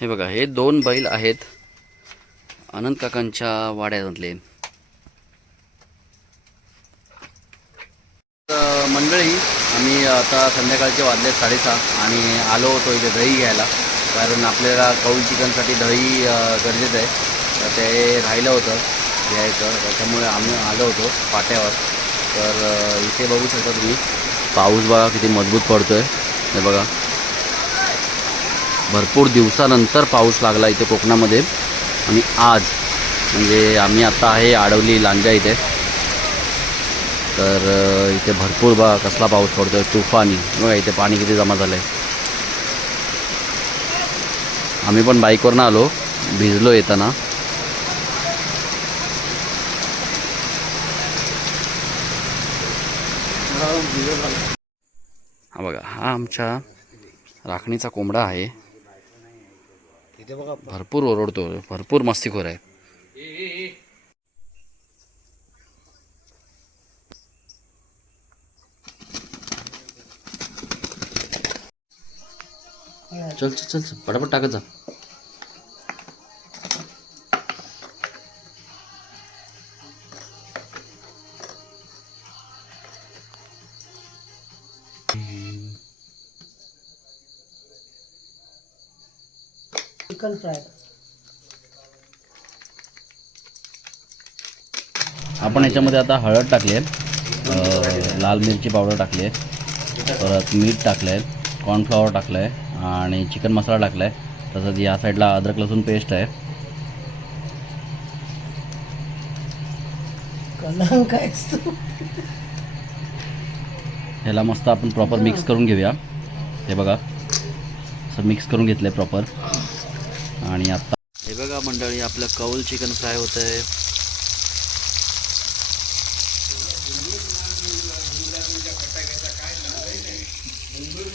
हे बघा, हे 2 बैल आहेत अनंत काकांच्या वाड्यातले. मंडळी, आम्ही आता संध्याकाळचे वाजले 6:30 आणि आलो होतो इथे दही घ्यायला. कारण आपल्याला कौल चिकनसाठी दही गरजेचं आहे. तर ते राहिलं होतं घ्यायचं, त्याच्यामुळे आम्ही आलो होतो पाट्यावर. तर इथे बघू शकता तुम्ही, पाऊस बघा किती मजबूत पडतो आहे. हे बघा, भरपूर दिवसानंतर पाऊस लागला इथे कोकणामध्ये. आणि आज म्हणजे आम्ही आता आहे आडवली लांजा इथे. तर इथे भरपूर बघा कसला पाऊस पडतो आहे, तुफानी. बघा इथे पाणी किती जमा झालं आहे. आम्ही पण बाईकवरनं आलो, भिजलो येताना. हा बघा, हा आमच्या राखणीचा कोंबडा आहे. इथे बघा भरपूर ओरडतो, भरपूर मस्तीखोर आहे. चल चल चल, पटापट टाकत जा. Chicken fry. आपण याच्यामध्ये आता हळद टाकली आहे, लाल मिरची पावडर टाकली आहे, परत मीठ टाकलं आहे, कॉर्नफ्लॉवर टाकलं आहे आणि चिकन मसाला टाकला आहे. तसंच या साईडला अद्रक लसूण पेस्ट आहे. कलंक आहेस तू. ह्याला मस्त आपण प्रॉपर मिक्स करून घेऊया. हे बघा, असं मिक्स करून घेतलं आहे प्रॉपर. आणि आता हे बघा मंडळी, आपलं कौल चिकन फ्राय होतं आहे.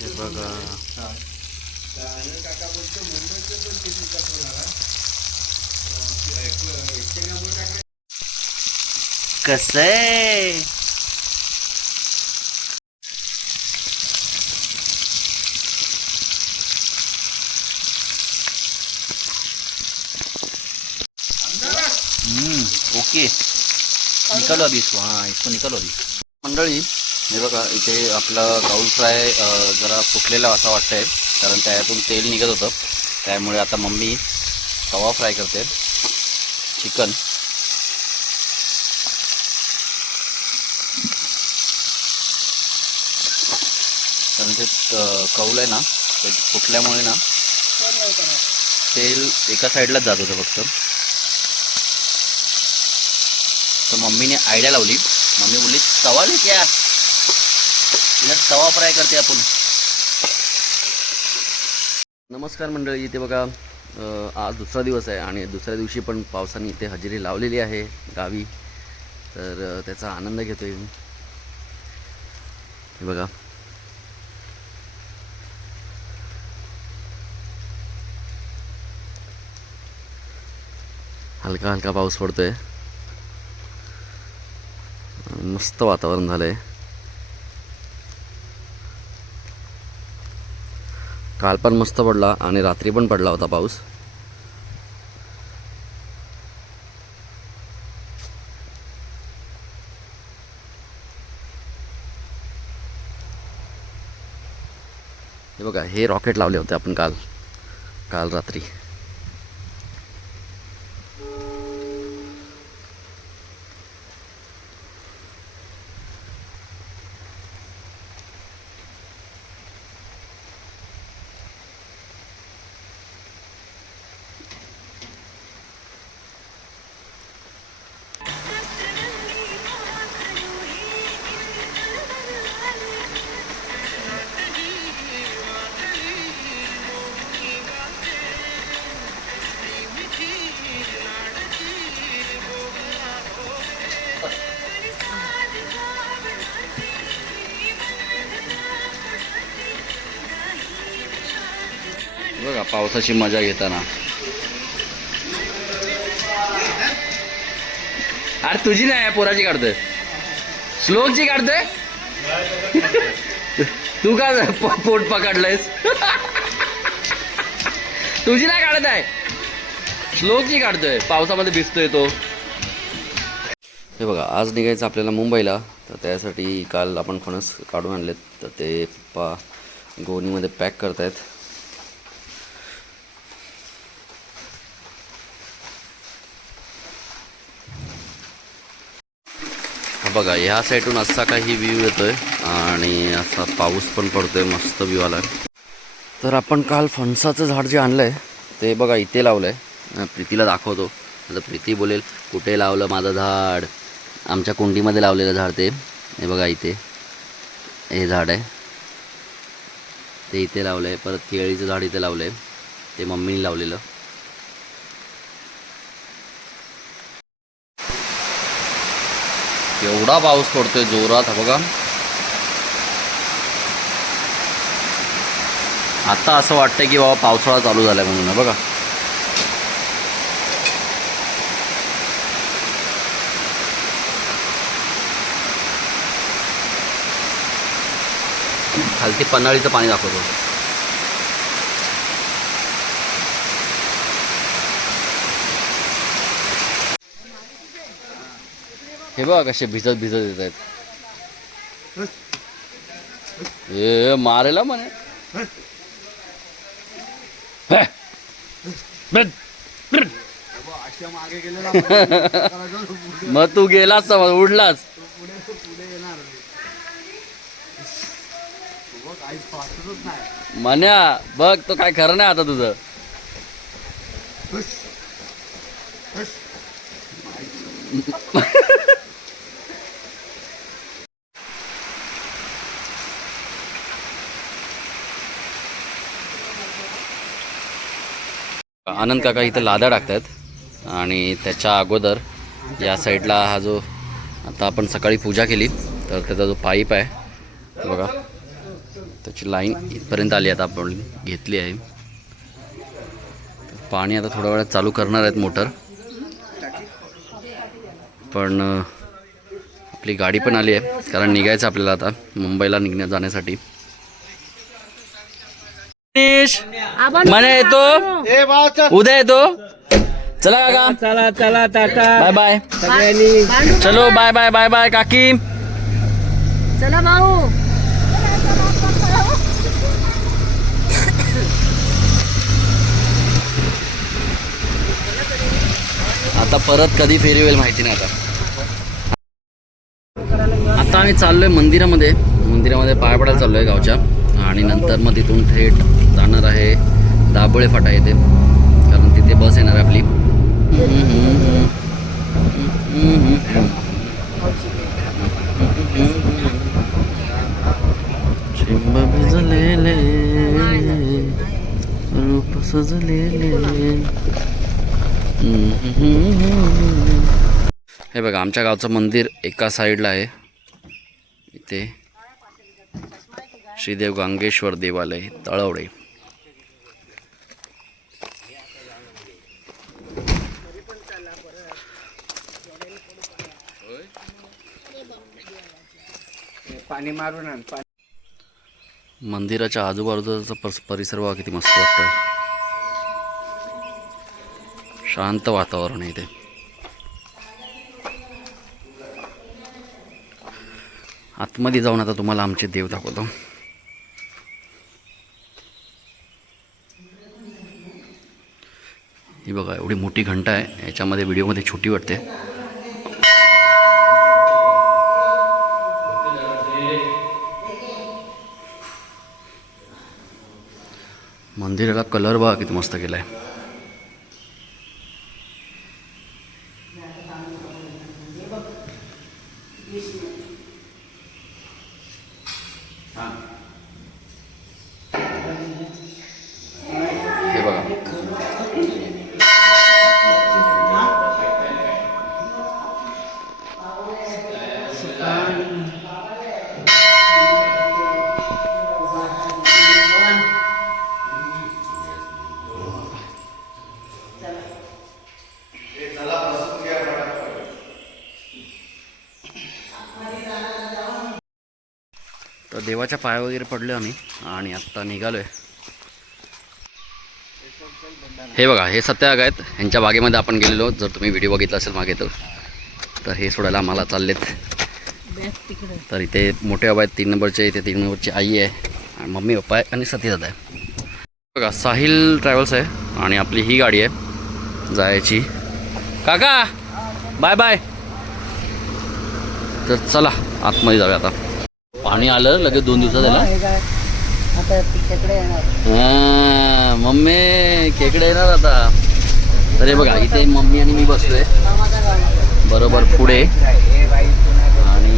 हे बघा, कसं आहे. ओके, निकालो अभी इसको. हाँ, इसको निकालो अभी. मंडळी, हे बघा इथे आपला काउल फ्राय जरा फुटलेला असा वाटतं आहे, कारण त्यातून तेल निघत होतं. त्यामुळे आता मम्मी तवा फ्राय करते चिकन. कारण ते कौल आहे ना, ते फुटल्यामुळे ना तेल एका साईडलाच जात होतं फक्त. तर मम्मीने आयडिया लावली. मम्मी बोलली तवा ले क्या, तिला तवा फ्राय करते आपण. नमस्कार मंडळी, इथे बघा आज दुसरा दिवस आहे आणि दुसऱ्या दिवशी पण पावसाने इथे हजेरी लावलेली आहे गावी. तर त्याचा आनंद घेतोय मी. हे बघा, हलका हलका पाऊस पडतोय. मस्त वातावरण झालं आहे. काल पण मस्त पडला आणि रात्री पण पडला होता पाऊस. हे बघा, हे रॉकेट लावले होते आपण काल रात्री. बघा पावसाची मजा घेताना. अरे तुझी नाही, पोराची काढतोय, श्लोकची काढतोय. तू का पोट पकडलंयस? तुझी नाही काढत आहे, श्लोकची काढतोय, पावसामध्ये भिजतोय तो. हे बघा, आज निघायचं आपल्याला मुंबईला. तर त्यासाठी काल आपण फणस काढून आणलेत, तर ते पप्पा गोणीमध्ये पॅक करतायत. हा बघा, ह्या साईडून असा काही व्ह्यू येतोय आणि असा पाऊस पण पडतोय, मस्त व्ह्यू आला. तर आपण काल फणसाचं झाड जे आणलं आहे ते बघा इथे लावलं आहे. प्रीतीला दाखवतो. आता प्रीती बोलेल कुठे लावलं माझं झाड. आमच्या कुंडीमध्ये लावलेलं झाड ते. हे बघा इथे हे झाड आहे ते इथे लावलं आहे. परत केळीचं झाड इथे लावलं आहे, ते मम्मीने लावलेलं. एवढा पाऊस पडतोय जोरात, हा बघा. आता असं वाटतंय की बाबा पावसाळा चालू झालाय म्हणून. बघा खालती पन्हाळीचं पाणी दाखवतो. हे बघा कसे भिजत भिजत येत आहेत. हे मारेला म्हणे. मग तू गेलास समज, उडलास. म्हण्या बघ, तो काय खरं नाही आता तुझं. आनंद काका इथं लादा टाकतात आणि त्याच्या अगोदर या साईडला हा जो आता आपण सकाळी पूजा केली तर त्याचा जो पाईप आहे बघा, त्याची लाईन इथपर्यंत आली. आता आपण घेतली आहे. पाणी आता थोड्या वेळात चालू करणार आहेत मोटर. पण आपली गाडी पण आली आहे, कारण निघायचं आपल्याला आता मुंबईला जाण्यासाठी. म्हणे येतो, उद्या येतो. चला काका, चला चला टाटा, बाय बाय. सगळ्यांनी चलो बाय बाय बाय बाय काकी. चला भाऊ. आता परत कधी फेरी होईल माहिती नाही. आता आम्ही चाललोय मंदिरामध्ये. मंदिरामध्ये पाया पडायला चाललोय गावच्या, आणि नंतर मग तिथून थेट जाणार आहे दाबोळे फाटा येते, कारण तिथे बस येणार आहे आपली. चिंब भिजलेले रूप सजलेले. हे बघा, आमच्या गावचं मंदिर एका साईडला आहे. इथे श्रीदेव गांगेश्वर देवालय तळवडे. पाणी मारून आण. मंदिराच्या आजूबाजूचा परिसर बघा किती मस्त वाटतं. शांत वातावरण आहे इथे. आतमध्ये जाऊन आता तुम्हाला आमचे देव दाखवतो. ही बघा एवढी मोठी घंटा आहे. याच्यामध्ये व्हिडिओमध्ये छोटी वाटते. मंदिराला कलर बघा किती मस्त केलाय. हे बघा, तर देवाच्या पाया वगैरे पडलो आम्ही आणि आत्ता निघालोय. हे बघा, हे सत्याग्रह आहेत. ह्यांच्या बागेमध्ये आपण गेलेलो, जर तुम्ही व्हिडिओ बघितला असेल मागे तर हे सोडायला आम्हाला चाललेत. तर इथे मोठे बाबा आहेत 3 नंबरचे, इथे 3 नंबरची आई आहे आणि मम्मी पप्पा आहे आणि सतीदादा आहे. बघा साहिल ट्रॅव्हल्स आहे आणि आपली ही गाडी आहे जायची. काका बाय बाय. तर चला आतमध्ये जाऊया आता. पाणी आलं लगेच 2 दिवसात आहे ना. मम्मी खेकडे येणार आता. तर हे बघा इथे मम्मी आणि मी बसलोय बरोबर पुढे आणि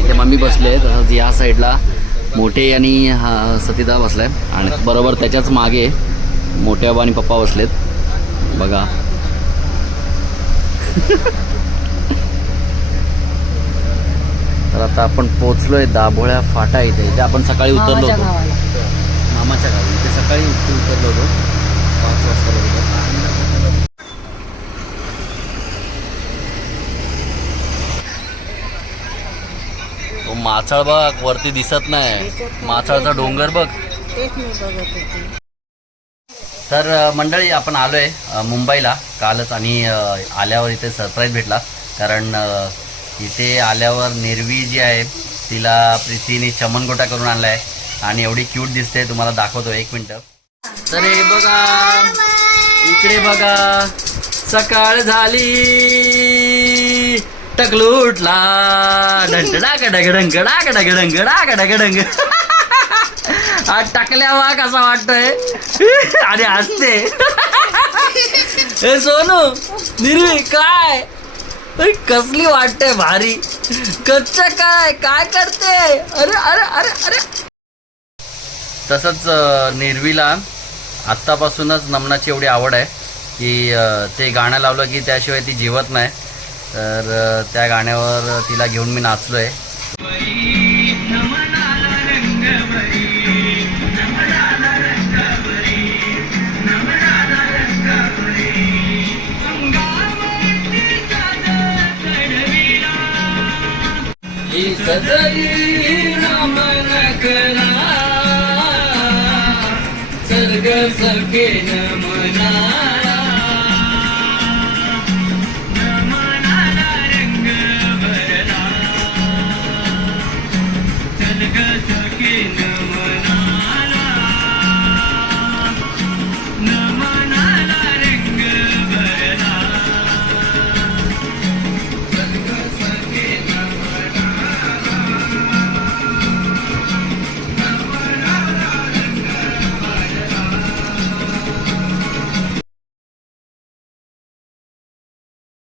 इथे मम्मी बसले. तसंच या साईडला मोठे आणि हा सतीदा बसलाय आणि बरोबर त्याच्याच मागे मोठे बाबा आणि पप्पा बसलेत बघा. तर आता आपण पोचलोय दाभोळ्या फाटा इथे आपण सकाळी उतरलो होतो मामाच्या गावी. इथे सकाळी उतरलो होतो 5 वाजता बरोबर. तो माचाळ बघ वरती दिसत नाही, माचाळचा डोंगर बघ. तर मंडळी आपण आलोय मुंबईला कालच आणि आल्यावर इथे सरप्राईज भेटला. कारण इथे आल्यावर निर्वी जी आहे तिला प्रीतीने चमनगोटा करून आणलाय आणि एवढी क्यूट दिसते. तुम्हाला दाखवतो 1 मिनिट. तर हे बघा इकडे बघा, सकाळ झाली टकलू उठला ढंगडा ढंगडा ढंगडा ढंगडंग. आज टाकल्या वा कसा वाटतोय आणि हसते. हे सोनू निर्वी काय कसली वाटते भारी. कच्च काय काय करते. अरे अरे अरे अरे. तसंच निर्वीला आत्तापासूनच नमनाची एवढी आवड आहे की ते गाणं लावलं की त्याशिवाय ती जेवत नाही. तर त्या गाण्यावर तिला घेऊन मी नाचलोय. सर्ग सखे नमना